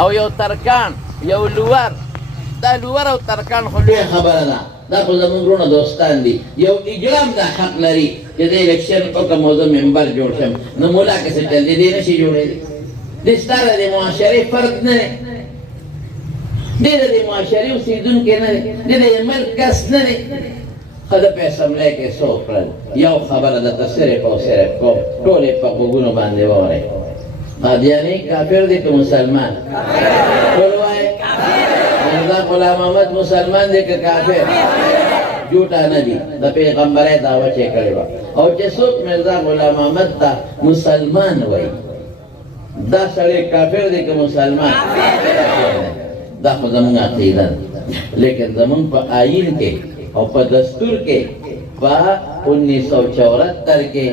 او یو ترکان یو لور دا لور او ترکان خو لویه خبره ده دا خو زمونږ وروڼه دوستان دي یو اجرام دا حق لري چې د الیکشن وکړم او زه ممبر جوړ شم نو مولا که څه چل دی دی نشي جوړېدی دی ستا د معاشرې فرد نه دی دی د معاشرې اوسېدونکی نه دی دی د ملک کس نه دی ښه د په اسمبلی کې څه وکړل یو خبره درته صرف او صرف کوم ټول یې په غوږونو باندې واورئ قادیاني کافر دی که مسلمان ټول وایي مرزا غلام احمد مسلمان دی که کافر جھوٹا نه دي د پیغمبرۍ دعوه چې کړې وه او چې څوک مرزا غلام احمد ته مسلمان وایي دا سړی کافر دی که مسلمان دا خو زمونږ عقیده ده لیکن زمونږ په آیین کې او په دستور کې په 1974 کې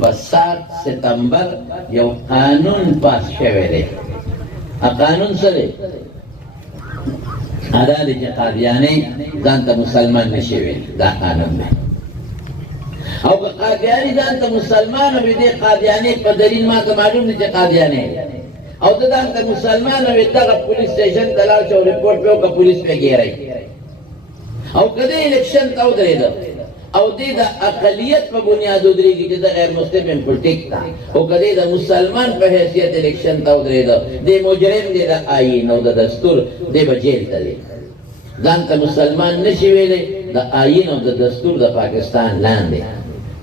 په 7 ستمبر یو قانون پاس شوی دی قانون څه دی دا دی چې قادیاني ځان ته مسلمان نشي ویلی دا قانون دی او که قادیاني ځان ته مسلمان وي دی قادیاني په دلیل ما ته معلوم دی چې قادیاني او ته ځان ته مسلمان وي دغه پولیس سټیشن ته لاړ شه او رپورټ پې وکړه پولیس پې ګیری او که دی الیکشن ته ودرېده او دی د اقلیت په بنیاد ودرېږي چې د غیر مسلم بالکل ټیک ده او که دی د مسلمان په حیثیت الیکشن ته ودرېده دی مجرم دی د آیین او د دستور دی به جیل ته دی ځان ته مسلمان نشي ویلی د آیین او د دستور د پاکستان لاندې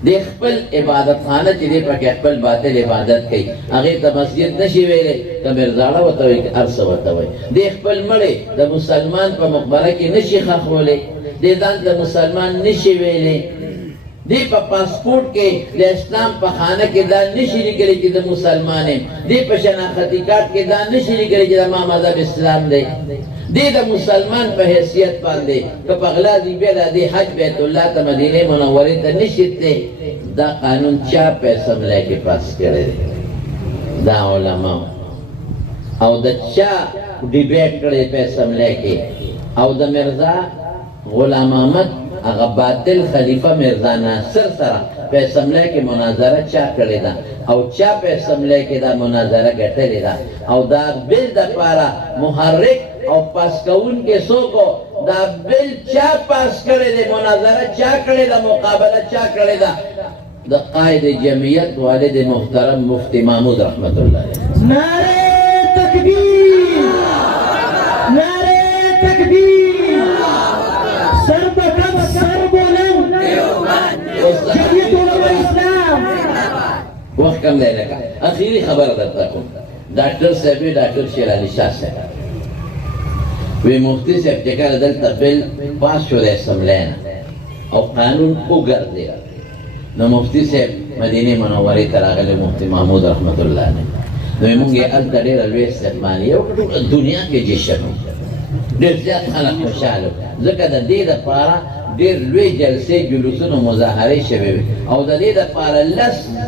دی خپل عبادت خانه چې دی پکې خپل باطل عبادت کوي هغې ته مسجد نشي ویلی که مرزاړه ورته وایي که هر څه ورته وایي دی خپل مړی د مسلمان په مقبره کې نشي ښخولی دی ځان ته مسلمان نشي ویلی دی په پاسپورټ کې د اسلام په خانه کې دا نشي لیکلی چې د مسلمان یم دی په شناختی کارت کې دا نشي لیکلی چې زما مذهب اسلام دی دی د مسلمان په حیثیت باندې که په غلا دی بیا د دې حج بیت الله ته مدینې منورې ته نشي تللی دا قانون چا په اسمبلی کې پاس کړی دی دا علما او د چا ډیبیټ کړی په اسمبلی کې او د مرزا غلام احمد هغه باطل خلیفه مرزا ناصر سره په اسمبلی کې مناظره چا کړې ده او چا په اسمبلی کې دا مناظره ګټلې ده او دا بل دپاره محرک او پاس کوونکي څوک دا بل چا پاس کړی دی مناظره چا کړې ده مقابله چا کړې ده د قائد جمعیت والد محترم مفتی محمود رحمت الله علیه نعرہ تکبیر نعرہ تکبیر سر بکم سر بولن جمعیت علماء اسلام وقت کم دی لکه اخیری خبر درته کوم ډاکټر صاحب ډاکټر شیر علي شاه صاحب وی مفتی صاحب چې کله دلته بل پاس شو د اسمبلی نه او قانون وګرځېد نو مفتی صاحب مدینې منورې ته راغلی مفتی محمود رحمت الله علیه نو موږ یې هلته ډېره لوی استقبالي یو ټوله دنیا کې جشن و ډېر زیات خلک خوشحاله ځکه د دې دپاره ډېر لوی جلسې جلوسونه مظاهرې شوې وې او د دې دپاره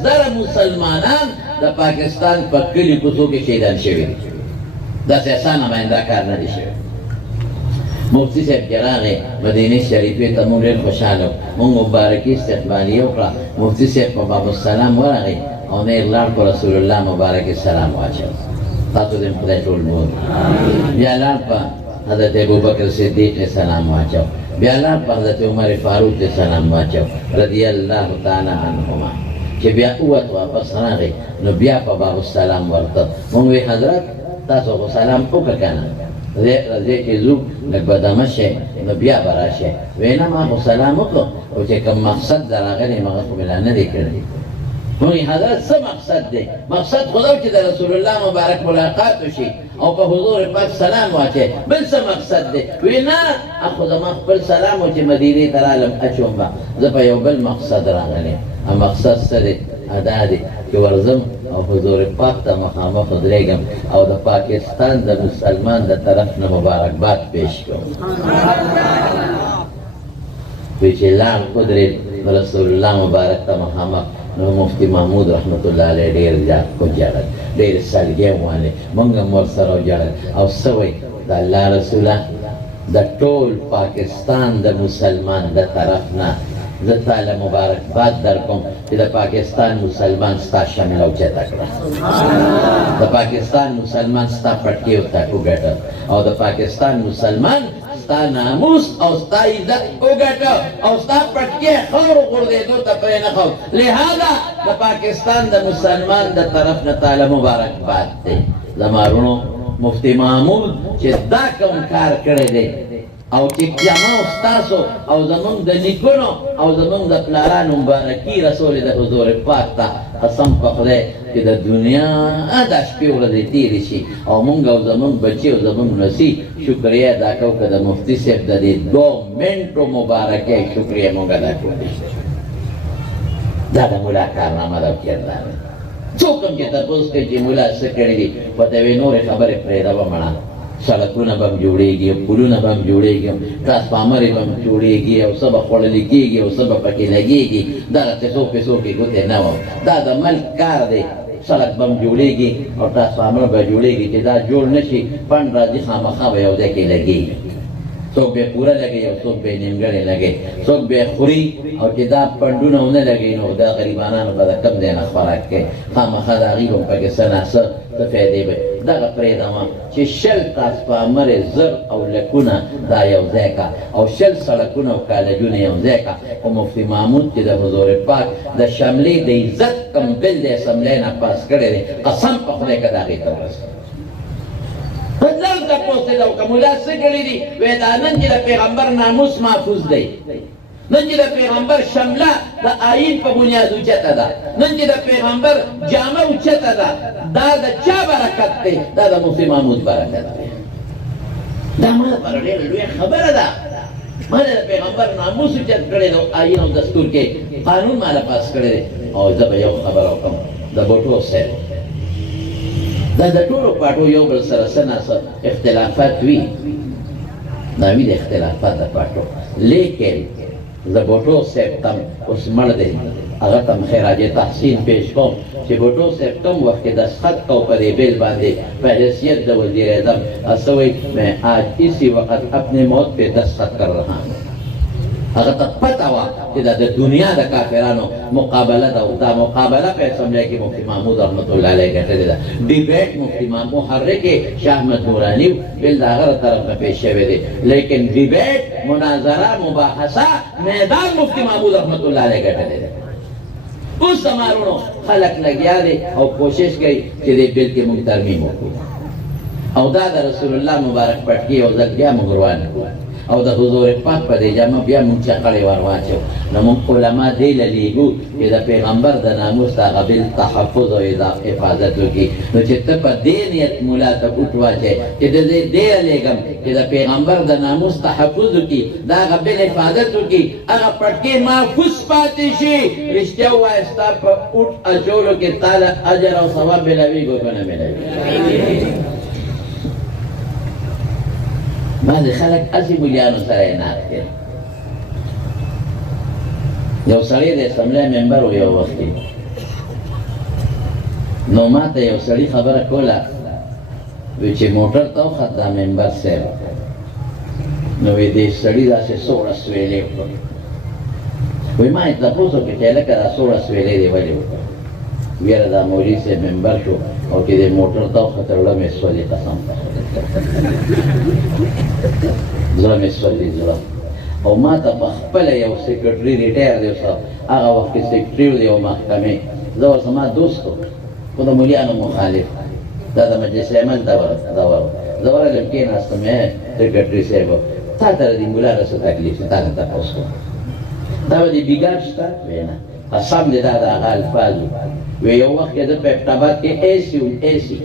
10,000 مسلمانان د پاکستان په کلي کوڅو کې شهیدان شوي دي داسې اسانه باندې کار نه دی شوی مفتی صاحب چې راغی مدینې شریفې ته موږ ډېر خوشحاله وو موږ مبارکي استقبالیه وکړه مفتی صاحب په باب السلام ورغی او نه یې لاړ په رسول الله مبارک سلام واچوه تاسو دې خدای ټول مو بیا لاړ په حضرت ابوبکر صدیق سلام واچوه بیا لاړ په حضرت عمر فاروق سلام واچوه رضی الله تعالی عنهما چې بیا اوت واپس راغی نو بیا په باب السلام ورته موږ وی حضرت تاسو خو سلام وکړه که نه راځئ چې ځو لږ به دمه شئ نو بیا به راشئ وی نه ما خو سلام وکړو او چې کوم مقصد در راغلی هغه خو مې لا نه دی کړی وی حضرت څه مقصد دی مقصد خو دا چې د رسول الله مبارک ملاقات وشي او په حضور پاک سلام واچئ بل څه مقصد دی وی نه خو زما خپل سلام و چې مدینې ته رالم اچوم به زه په یو بل مقصد راغلی مقصد څه دی ادا دی چې ورځم او حضور پاک ته مخامخ ودرېږم او د پاکستان د مسلمان د طرف نه مبارکباد پیش کړم وی چې لاړ ودرېد رسول الله مبارک ته مخامخ نو مفتی محمود رحمت الله علیه ډېر زیات وژړل ډېر سلګۍ ووهلې موږ هم ورسره وژړل او څه وایي د الله رسوله د ټول پاکستان د مسلمان د طرف نه زه تعالی مبارکباد درکوم چې د پاکستان مسلمان ستا شمله اوچته کړه، د پاکستان مسلمان ستا پټکي وګټه، او د پاکستان مسلمان ستا ناموس او ستا عزت وګټه، او ستا پټکي خاورو غورځېدو ته پرې نه ښود. لہذا د پاکستان د مسلمان د طرف نه تعالی مبارکباد دی. زما وروڼو مفتی محمود چې دا کوم کار کړی دی او چې زما او ستاسو او زمونږ د نیکونو او زمونږ د پلارانو مبارکي رسول د حضور پاک ته قسم په خدای چې د دنیا دا شپې ورځې تېرې شي او مونږ او زمونږ بچي او زمونږ نسي شکریه ادا کوو که د مفتي صاحب د دې 2 منټو مبارکۍ شکریه مونږ ادا کولی شو. دا د ملا کارنامه ده او کردار دی. څوک هم چې تپوس کوي چې ملا څه کړي دي ورته وایي نورې خبرې پرېږده مړه، سړکونه به هم جوړېږي، پلونه به هم جوړېږي، ټرانسفارمرې به هم جوړېږي او څه به خوړلي کېږي او څه به پکې لګېږي. دغه پیسو پیسو کې ګوتې نه وم، دا د ملک کار دی. سړک به هم جوړېږي او ټرانسفارمر به جوړېږي، چې دا جوړ نه شي فنډ راځي خامخا به یو ځای کې لګېږي. څوک به پوره لګي او څوک به نیمګړی لګي، څوک به خوري او چې دا فنډونه ونه لګي نو دا غریبانانو به د کم ځای نه خوراک کوي، خامخا د هغوی به هم پکې څه نه څه فایدې به دغه پرېږدمه چې 20 ټرانسفارمرې زر او لکونه دا یو ځای کا او 20 سړکونه او کالجونه یو ځای کا. او مفتي محمود چې د حضور پاک د شملې د عزت کم بل د اسمبلۍ نه پاس کړی دی، قسم په خدای که د هغې ته ورسوي. بدل تپوس دی او که ملا څه کړي دي وایي دا نن چې د پیغمبر ناموس محفوظ دی، نن چې د پیغمبر شمله د آیین په بنیاد اوچته ده، نن چې د پیغمبر جامه اوچته ده، دا د چا برکت دی؟ دا د مفتي محمود برکت دی. دا ما لپاره ډېره لویه خبره ده. ما د پیغمبر ناموس اوچت کړی دی، آیین او دستور کې قانون ما له پاس کړی دی. او زه به یو خبره وکړم د بوټو صاحب، دا د ټولو پاټو یو بل سره څه نه څه اختلافات وي، دا وي د اختلافات د پاټو، لیکن د بوټو صاحب تم اوس مړ دی، هغه تم خراج تحسین پیش کوم چې بوټو صاحب کم وخت کې دستخط کو په دې بیل باندې په حیثیت د وزیر اعظم ایسا وایي میں آج اسی وقت اپنے موت پہ دستخط کر رہا ہوں. هغه ته پته وه چې دا د دنیا د کافرانو مقابله ده او دا مقابله په اسمبلی کې مفتي محمود رحمت الله علیه ګټلې ده. ډیبیټ مفتي محمود محرک شاه احمد نوراني بل د هغه طرف نه پیش شوی دی، لیکن ډیبیټ مناظره مباحثه میدان مفتي محمود رحمت الله علیه ګټلې ده. اوس زما وروڼو خلک لګیا دي او کوشش کوي چې دې بل کې موږ ترمیم وکړو او دا د رسول الله مبارک پټکي یو ځل بیا موږ روان کړو او د حضور پاک په دې جامه بیا موږ چقړې ور واچو. نو موږ علما دې له لیږو چې د پیغمبر د ناموس د هغه بل تحفظ او حفاظت وکړي. نو چې ته په دې نیت ملا ته اوټ واچې چې د دې دې لېږم چې د پیغمبر د ناموس تحفظ وکړي، د هغه بل حفاظت وکړي، هغه پټکي محفوظ پاتې شي. رښتیا ووایه ستا په اوټ اچولو کې تاله اجر او ثواب ملویږي که نه ملویږي؟ بعضې خلک هسې ملیانو سره یې ناست دي. یو سړی د اسمبلی ممبر و یو وخت کې، نو ما ته یو سړي خبره کوله، وی چې موټر ته وخت دا ممبر صاحب، نو وی دې سړي داسې سوړه سویلې وکړه. وی ما یې تپوس وکړه چې هلکه دا سوړه سویلې دې ولې وکړه؟ ویره دا مولوي صاحب ممبر شو او چې دې موټر ته وخته زړه مې سولې، قسم ته زړه مې سولې زړه. او ما ته په خپله یو سیکرټري ریټایر دی اوس هغه وخت کې سیکرټري و د یو محکمې، زه ورسره ما دوست و خو د ملیانو مخالف، دا د مجلس عمل دور زه ورغلم کېناستم، سیکرټري صاحب تا ته د دې ملا څه تکلیف دی؟ تا ته تپوس کوم دا به دې بیګار شته؟ وی نه، قسم دې دا د هغه الفاظ و. وی یو وخت کې زه په افتاباد کې ایسی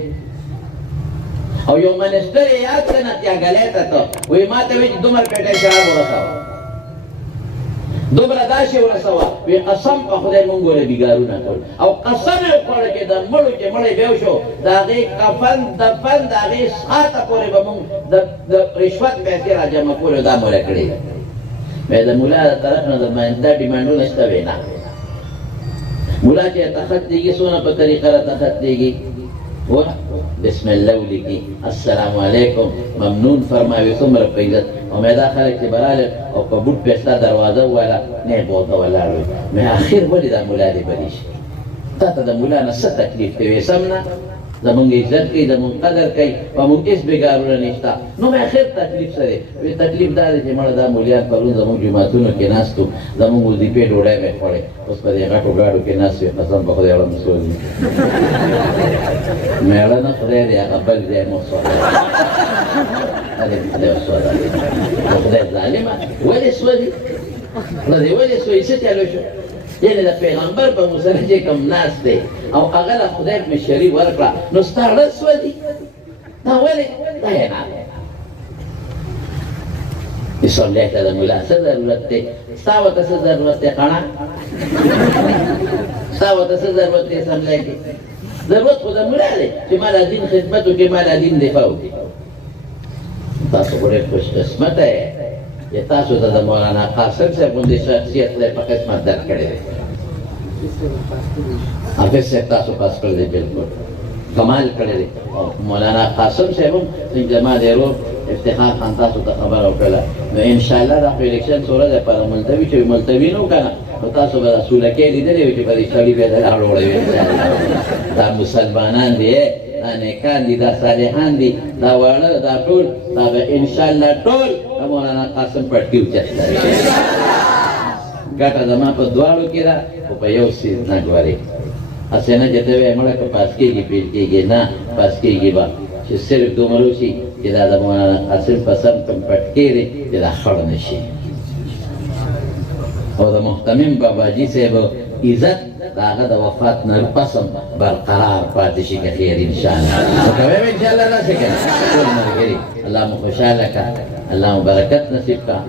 او یو منستر یې یاد که نه تیاګلی ته ته وی ما ته وی چې دومره پیټۍ شراب ورسوه، دومره داسې ورسوه. وی قسم په خدای مونږ ورې بیګارونه کړل او قسم یې وخوړه چې د مړو چې مړی بیو شو د هغې کفن دفن د هغې سخاته پورې به مونږ د رشوت پیسې را جمع کولو دا موره کړې. وی د ملا د طرف نه دا ډیمانډونه شته؟ وی نه. ملا چې تخت دیږي څونه په طریقه را تخت دیږي، بسم الله ولیکي، السلام علیکم، ممنون فرماوي څومره په عزت. او مې دا خلک چې براله او په بوټ پستا دروازه والا نه بوته ولاړ مې اخر ولې دا مولا دې بریش تا ته د مولا نه څه تکلیف دی سمنا زمونږ عزت کوي زمونږ قدر کوي په موږ هېڅ بېګارونه نشته نو مې اخر تکلیف سره وی تکلیف دا دی چې مړه دا مولیان پرون زمونږ جوماتونو کې ناست وو زمونږ وظیفې ډوډۍ مې خوړې اوس په دې غټو ګاډو کې ناست وي قسم په خدای وړه مسوځي مېړه نه خدای دی هغه بل ځای مو سوځي خدای وسوځي خدای ظالمه ولې سوځي خدای ولې سوځي څه چلو شو یعنی د پیغمبر په مسله چې کوم ناست دی او هغه له خدای په شری ورکړه نو ستا ړه سوځي دا ولې دا یې نه صلی ته د مولا څه ضرورت دی ستا ورته څه ضرورت دی قاڼه ستا ورته څه ضرورت دی سملی کې ضرورت خو د مولا دی چې ما د دین خدمت وکړي ما د دین دفاع وکړي تاسو خو ډېر خوش قسمته یې چې تاسو ته د مولانا قاسم صاحب غوندې شخصیت خدای په قسمت درکړی دی حافظ صاحب تاسو پاس کړی دی بلکل کمال کړی دی او مولانا قاسم صاحب هم څنګه ما د ورور افتخار خان تاسو ته خبره وکړله نو انشاءالله دا خو الیکشن سوره دی پر ملتوي چې ملتوي نه و که نه نو تاسو به دا سولکۍ لیدلې وي چې په دې سړي بیا د راوړوي دا مسلمانان دي دا نیکان دي دا صالحان دي دا واړه دا ټول دا به انشاءالله ټول د مولانا قاسم پټکي اوچته ګټه زما په دواړو کې ده خو په یو څیز نه ګورې هسې نه چې ته وایې مړه که پاس کېږي پیل کېږي نه پاس کېږي به چې صرف دومره وشي چې دا د مولانا قاسم په سم کوم پټکې دی چې دا خړ نه شي او د محتمم باباجي صاحب عزت د هغه د وفات نه پس هم برقرار پاتې شي که خیر انشاءالله نو کوی به انشاءالله راشي که نه ټول ملګري الله مو خوشحاله کړه الله مو برکت نصیب کړه